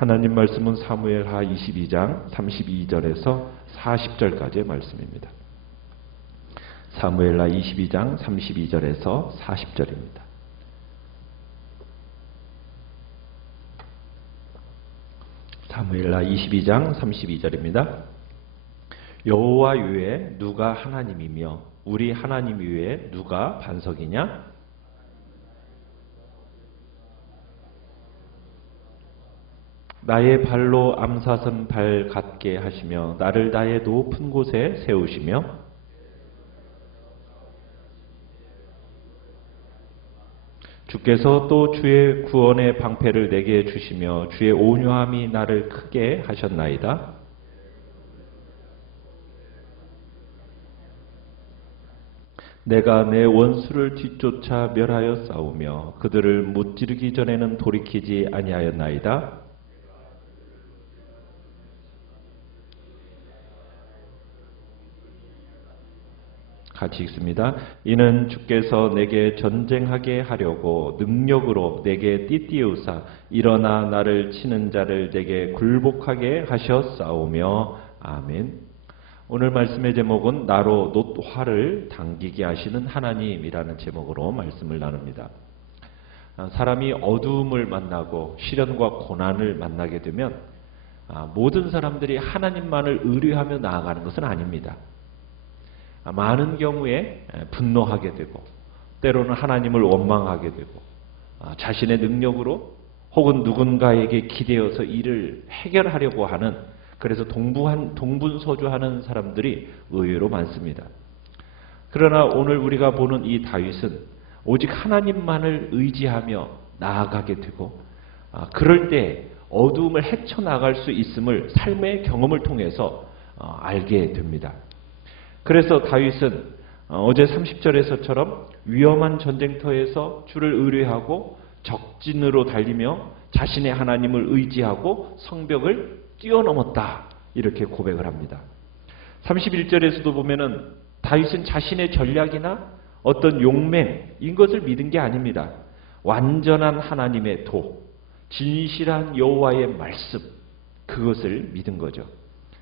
하나님 말씀은 사무엘하 22장 32절에서 40절까지의 말씀입니다. 사무엘하 22장 32절에서 40절입니다. 사무엘하 22장 32절입니다. 여호와 외에 누가 하나님이며 우리 하나님 외에 누가 반석이냐? 나의 발로 암사선 발 같게 하시며 나를 나의 높은 곳에 세우시며 주께서 또 주의 구원의 방패를 내게 주시며 주의 온유함이 나를 크게 하셨나이다. 내가 내 원수를 뒤쫓아 멸하여 싸우며 그들을 무찌르기 전에는 돌이키지 아니하였나이다. 같이 읽습니다. 이는 주께서 내게 전쟁하게 하려고 능력으로 내게 띠띠우사 일어나 나를 치는 자를 내게 굴복하게 하셨사오며. 아멘. 오늘 말씀의 제목은 나로 놋화를 당기게 하시는 하나님이라는 제목으로 말씀을 나눕니다. 사람이 어두움을 만나고 시련과 고난을 만나게 되면 모든 사람들이 하나님만을 의뢰하며 나아가는 것은 아닙니다. 많은 경우에 분노하게 되고 때로는 하나님을 원망하게 되고 자신의 능력으로 혹은 누군가에게 기대어서 일을 해결하려고 하는, 그래서 동분서주하는 사람들이 의외로 많습니다. 그러나 오늘 우리가 보는 이 다윗은 오직 하나님만을 의지하며 나아가게 되고 그럴 때 어두움을 헤쳐나갈 수 있음을 삶의 경험을 통해서 알게 됩니다. 그래서 다윗은 어제 30절에서처럼 위험한 전쟁터에서 주를 의뢰하고 적진으로 달리며 자신의 하나님을 의지하고 성벽을 뛰어넘었다, 이렇게 고백을 합니다. 31절에서도 보면은 다윗은 자신의 전략이나 어떤 용맹 이것을 믿은 게 아닙니다. 완전한 하나님의 도, 진실한 여호와의 말씀, 그것을 믿은 거죠.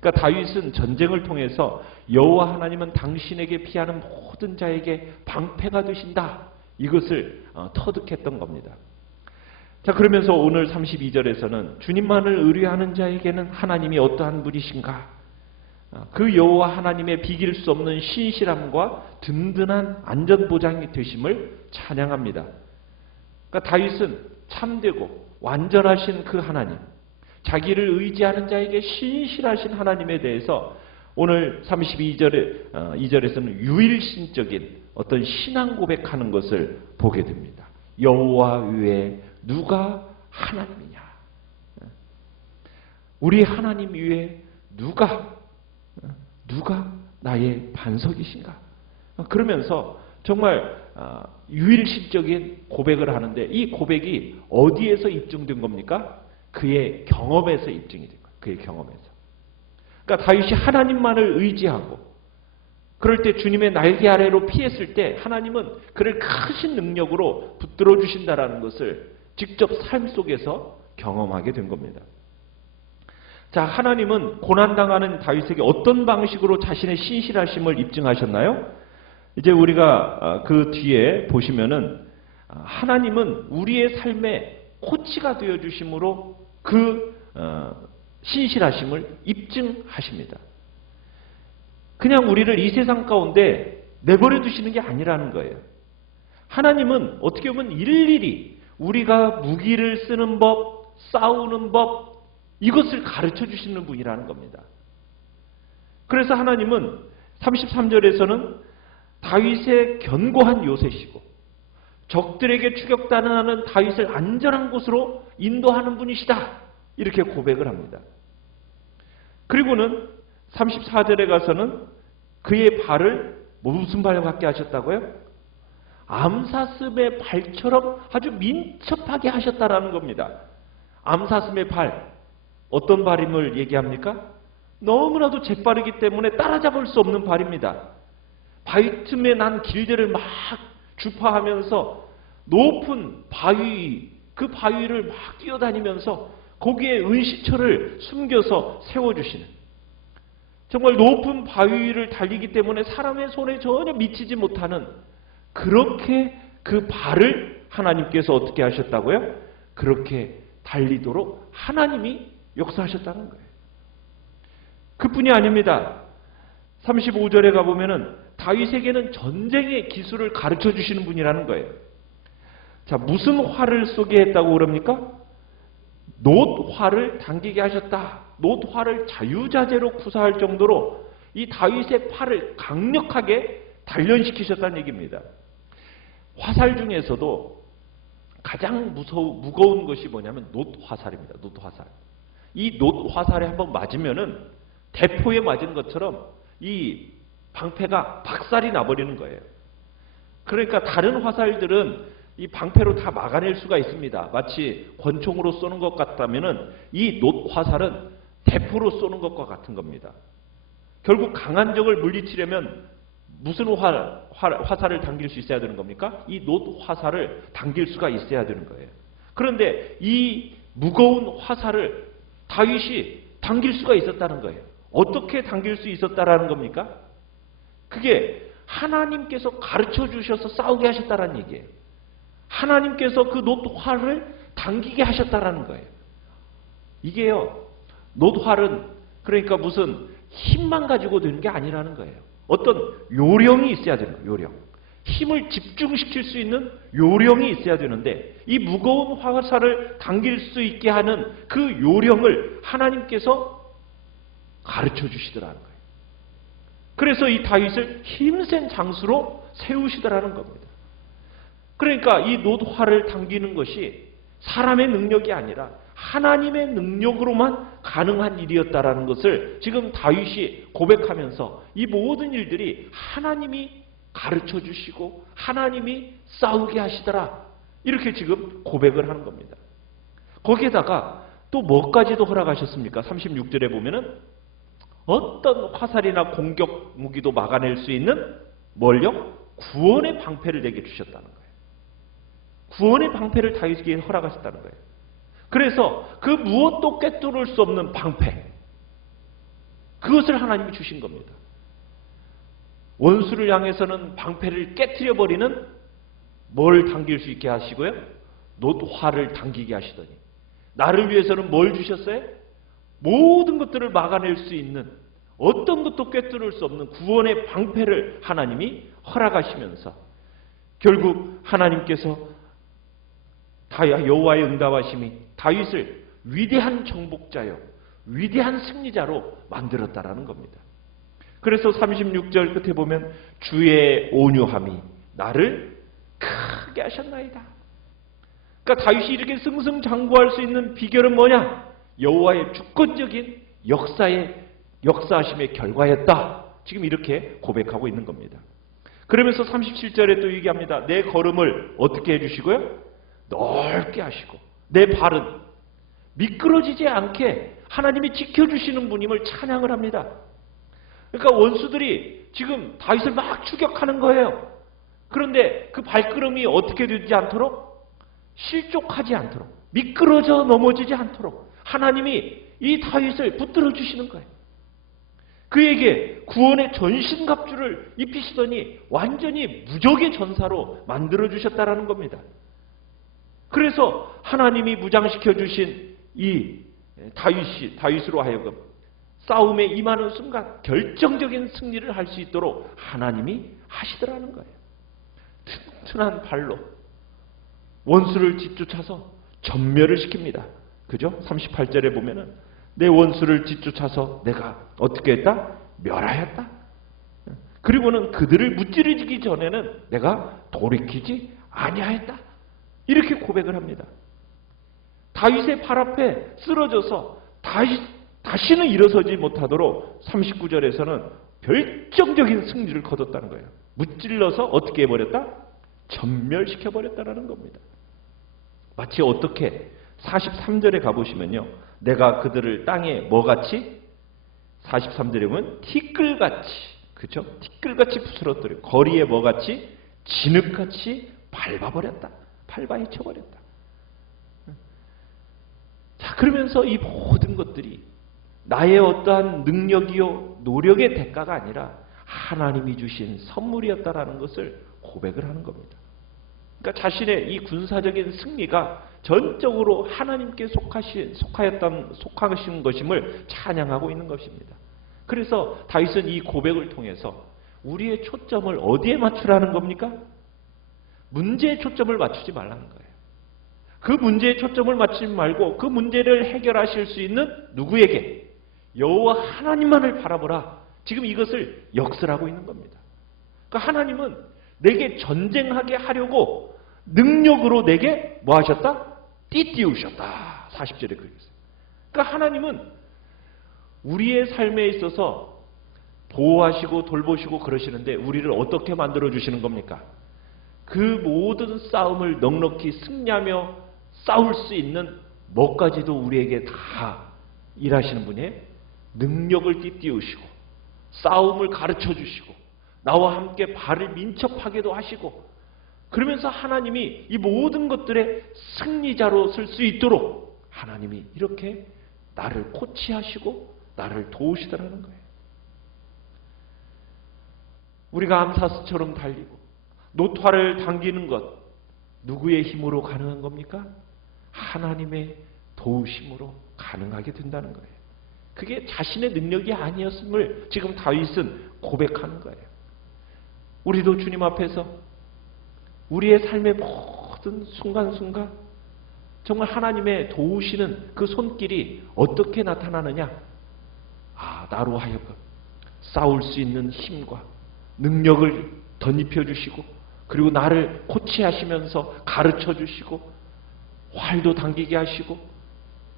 그러니까 다윗은 전쟁을 통해서 여호와 하나님은 당신에게 피하는 모든 자에게 방패가 되신다, 이것을 터득했던 겁니다. 자, 그러면서 오늘 32절에서는 주님만을 의뢰하는 자에게는 하나님이 어떠한 분이신가, 그 여호와 하나님의 비길 수 없는 신실함과 든든한 안전보장이 되심을 찬양합니다. 그러니까 다윗은 참되고 완전하신 그 하나님, 자기를 의지하는 자에게 신실하신 하나님에 대해서 오늘 32절에서는 유일신적인 어떤 신앙 고백하는 것을 보게 됩니다. 여호와 외에 누가 하나님이냐? 우리 하나님 외에 누가 나의 반석이신가? 그러면서 정말 유일신적인 고백을 하는데, 이 고백이 어디에서 입증된 겁니까? 그의 경험에서 입증이 된 거예요. 그의 경험에서. 그러니까 다윗이 하나님만을 의지하고 그럴 때 주님의 날개 아래로 피했을 때 하나님은 그를 크신 능력으로 붙들어 주신다라는 것을 직접 삶 속에서 경험하게 된 겁니다. 자, 하나님은 고난당하는 다윗에게 어떤 방식으로 자신의 신실하심을 입증하셨나요? 이제 우리가 그 뒤에 보시면은 하나님은 우리의 삶의 코치가 되어 주심으로 그 신실하심을 입증하십니다. 그냥 우리를 이 세상 가운데 내버려 두시는 게 아니라는 거예요. 하나님은 어떻게 보면 일일이 우리가 무기를 쓰는 법, 싸우는 법, 이것을 가르쳐 주시는 분이라는 겁니다. 그래서 하나님은 33절에서는 다윗의 견고한 요새시고 적들에게 추격당하는 다윗을 안전한 곳으로 인도하는 분이시다, 이렇게 고백을 합니다. 그리고는 34절에 가서는 그의 발을 무슨 발을 갖게 하셨다고요? 암사슴의 발처럼 아주 민첩하게 하셨다라는 겁니다. 암사슴의 발, 어떤 발임을 얘기합니까? 너무나도 재빠르기 때문에 따라잡을 수 없는 발입니다. 바위 틈에 난 길들을 막 주파하면서 높은 바위, 그 바위를 막 뛰어다니면서 거기에 은시처를 숨겨서 세워주시는, 정말 높은 바위를 달리기 때문에 사람의 손에 전혀 미치지 못하는, 그렇게 그 발을 하나님께서 어떻게 하셨다고요? 그렇게 달리도록 하나님이 역사하셨다는 거예요. 그뿐이 아닙니다. 35절에 가보면은 다윗에게는 전쟁의 기술을 가르쳐 주시는 분이라는 거예요. 자, 무슨 활을 쏘게 했다고 그럽니까? 놋활을 당기게 하셨다. 놋활을 자유자재로 구사할 정도로 이 다윗의 팔을 강력하게 단련시키셨다는 얘기입니다. 화살 중에서도 가장 무거운 것이 뭐냐면 놋화살입니다. 놋화살. 이 놋화살에 한번 맞으면은 대포에 맞은 것처럼 이 방패가 박살이 나버리는 거예요. 그러니까 다른 화살들은 이 방패로 다 막아낼 수가 있습니다. 마치 권총으로 쏘는 것 같다면은 이 놋화살은 대포로 쏘는 것과 같은 겁니다. 결국 강한 적을 물리치려면 무슨 화살을 당길 수 있어야 되는 겁니까? 이 놋화살을 당길 수가 있어야 되는 거예요. 그런데 이 무거운 화살을 다윗이 당길 수가 있었다는 거예요. 어떻게 당길 수 있었다라는 겁니까? 그게 하나님께서 가르쳐 주셔서 싸우게 하셨다라는 얘기예요. 하나님께서 그 놋활을 당기게 하셨다라는 거예요. 이게요, 놋활은 그러니까 무슨 힘만 가지고 되는 게 아니라는 거예요. 어떤 요령이 있어야 되는 거예요. 요령. 힘을 집중시킬 수 있는 요령이 있어야 되는데 이 무거운 화살을 당길 수 있게 하는 그 요령을 하나님께서 가르쳐 주시더라는 거예요. 그래서 이 다윗을 힘센 장수로 세우시더라는 겁니다. 그러니까 이 놋활을 당기는 것이 사람의 능력이 아니라 하나님의 능력으로만 가능한 일이었다라는 것을 지금 다윗이 고백하면서 이 모든 일들이 하나님이 가르쳐 주시고 하나님이 싸우게 하시더라, 이렇게 지금 고백을 하는 겁니다. 거기에다가 또 뭐까지도 허락하셨습니까? 36절에 보면은 어떤 화살이나 공격 무기도 막아낼 수 있는 뭘요? 구원의 방패를 내게 주셨다는 거예요. 구원의 방패를 다윗에게 허락하셨다는 거예요. 그래서 그 무엇도 꿰뚫을 수 없는 방패, 그것을 하나님이 주신 겁니다. 원수를 향해서는 방패를 깨트려버리는 뭘 당길 수 있게 하시고요? 놋활을 당기게 하시더니 나를 위해서는 뭘 주셨어요? 모든 것들을 막아낼 수 있는, 어떤 것도 꿰뚫을 수 없는 구원의 방패를 하나님이 허락하시면서 결국 하나님께서 여호와의 응답하심이 다윗을 위대한 정복자요, 위대한 승리자로 만들었다라는 겁니다. 그래서 36절 끝에 보면 주의 온유함이 나를 크게 하셨나이다. 그러니까 다윗이 이렇게 승승장구할 수 있는 비결은 뭐냐? 여호와의 주권적인 역사하심의 결과였다. 지금 이렇게 고백하고 있는 겁니다. 그러면서 37절에 또 얘기합니다. 내 걸음을 어떻게 해주시고요? 넓게 하시고 내 발은 미끄러지지 않게 하나님이 지켜주시는 분임을 찬양을 합니다. 그러니까 원수들이 지금 다윗을 막 추격하는 거예요. 그런데 그 발걸음이 어떻게 되지 않도록, 실족하지 않도록, 미끄러져 넘어지지 않도록 하나님이 이 다윗을 붙들어 주시는 거예요. 그에게 구원의 전신갑주를 입히시더니 완전히 무적의 전사로 만들어 주셨다라는 겁니다. 그래서 하나님이 무장시켜 주신 이 다윗으로 하여금 싸움에 임하는 순간 결정적인 승리를 할 수 있도록 하나님이 하시더라는 거예요. 튼튼한 발로 원수를 뒤쫓아서 전멸을 시킵니다. 그죠? 38절에 보면은 내 원수를 뒤쫓아서 내가 어떻게 했다? 멸하였다. 그리고는 그들을 무찌르기 전에는 내가 돌이키지 아니하였다. 이렇게 고백을 합니다. 다윗의 발 앞에 쓰러져서 다시는 일어서지 못하도록 39절에서는 결정적인 승리를 거뒀다는 거예요. 무찔러서 어떻게 해버렸다? 전멸시켜버렸다는 겁니다. 마치 어떻게 43절에 가보시면요, 내가 그들을 땅에 뭐같이? 43절에 보면 티끌같이, 그렇죠? 티끌같이 부스러뜨려 거리에 뭐같이? 진흙같이 밟아버렸다. 밟아헤쳐버렸다. 자, 그러면서 이 모든 것들이 나의 어떠한 능력이요, 노력의 대가가 아니라 하나님이 주신 선물이었다라는 것을 고백을 하는 겁니다. 그러니까 자신의 이 군사적인 승리가 전적으로 하나님께 속하신 것임을 찬양하고 있는 것입니다. 그래서 다윗은 이 고백을 통해서 우리의 초점을 어디에 맞추라는 겁니까? 문제에 초점을 맞추지 말라는 거예요. 그 문제에 초점을 맞추지 말고 그 문제를 해결하실 수 있는 누구에게? 여호와 하나님만을 바라보라. 지금 이것을 역설하고 있는 겁니다. 그러니까 하나님은 내게 전쟁하게 하려고 능력으로 내게 뭐 하셨다? 띠띠우셨다. 40절에 그렇게 있어요. 그러니까 하나님은 우리의 삶에 있어서 보호하시고 돌보시고 그러시는데 우리를 어떻게 만들어 주시는 겁니까? 그 모든 싸움을 넉넉히 승리하며 싸울 수 있는 뭐까지도 우리에게 다 일하시는 분이에요. 능력을 띠띠우시고 싸움을 가르쳐 주시고 나와 함께 발을 민첩하게도 하시고 그러면서 하나님이 이 모든 것들의 승리자로 쓸 수 있도록 하나님이 이렇게 나를 코치하시고 나를 도우시더라는 거예요. 우리가 암사스처럼 달리고 노타를 당기는 것 누구의 힘으로 가능한 겁니까? 하나님의 도우심으로 가능하게 된다는 거예요. 그게 자신의 능력이 아니었음을 지금 다윗은 고백하는 거예요. 우리도 주님 앞에서 우리의 삶의 모든 순간순간 정말 하나님의 도우시는 그 손길이 어떻게 나타나느냐? 나로 하여금 싸울 수 있는 힘과 능력을 덧입혀 주시고 그리고 나를 코치하시면서 가르쳐 주시고 활도 당기게 하시고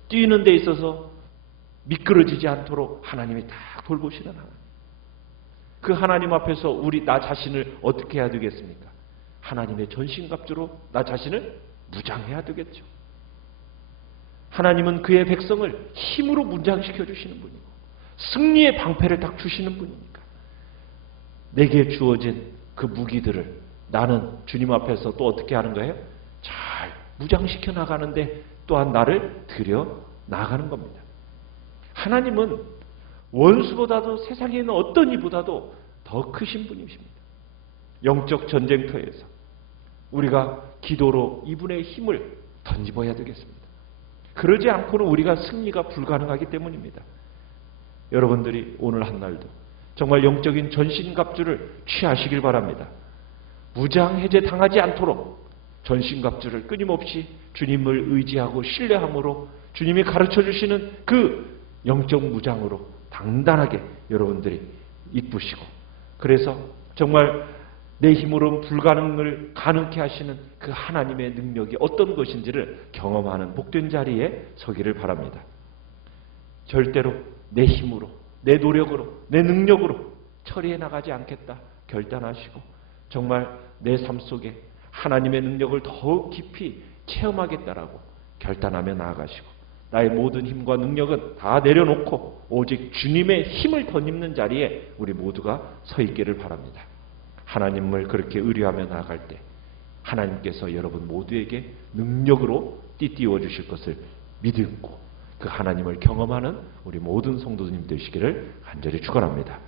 뛰는 데 있어서 미끄러지지 않도록 하나님이 다 돌보시는 하나님. 그 하나님 앞에서 나 자신을 어떻게 해야 되겠습니까? 하나님의 전신갑주로 나 자신을 무장해야 되겠죠. 하나님은 그의 백성을 힘으로 무장시켜 주시는 분이고 승리의 방패를 딱 주시는 분이니까 내게 주어진 그 무기들을 나는 주님 앞에서 또 어떻게 하는 거예요? 잘 무장시켜 나가는데 또한 나를 들여 나가는 겁니다. 하나님은 원수보다도 세상에 있는 어떤 이보다도 더 크신 분이십니다. 영적 전쟁터에서 우리가 기도로 이분의 힘을 덧입어야 되겠습니다. 그러지 않고는 우리가 승리가 불가능하기 때문입니다. 여러분들이 오늘 한날도 정말 영적인 전신갑주를 취하시길 바랍니다. 무장해제 당하지 않도록 전신갑주를 끊임없이 주님을 의지하고 신뢰함으로 주님이 가르쳐 주시는 그 영적 무장으로 당당하게 여러분들이 입으시고 그래서 정말 내 힘으로는 불가능을 가능케 하시는 그 하나님의 능력이 어떤 것인지를 경험하는 복된 자리에 서기를 바랍니다. 절대로 내 힘으로 내 노력으로 내 능력으로 처리해 나가지 않겠다 결단하시고 정말 내 삶 속에 하나님의 능력을 더욱 깊이 체험하겠다라고 결단하며 나아가시고 나의 모든 힘과 능력은 다 내려놓고 오직 주님의 힘을 덧입는 자리에 우리 모두가 서 있기를 바랍니다. 하나님을 그렇게 의뢰하며 나아갈 때 하나님께서 여러분 모두에게 능력으로 띠띠워 주실 것을 믿고 그 하나님을 경험하는 우리 모든 성도님 되시기를 간절히 축원합니다.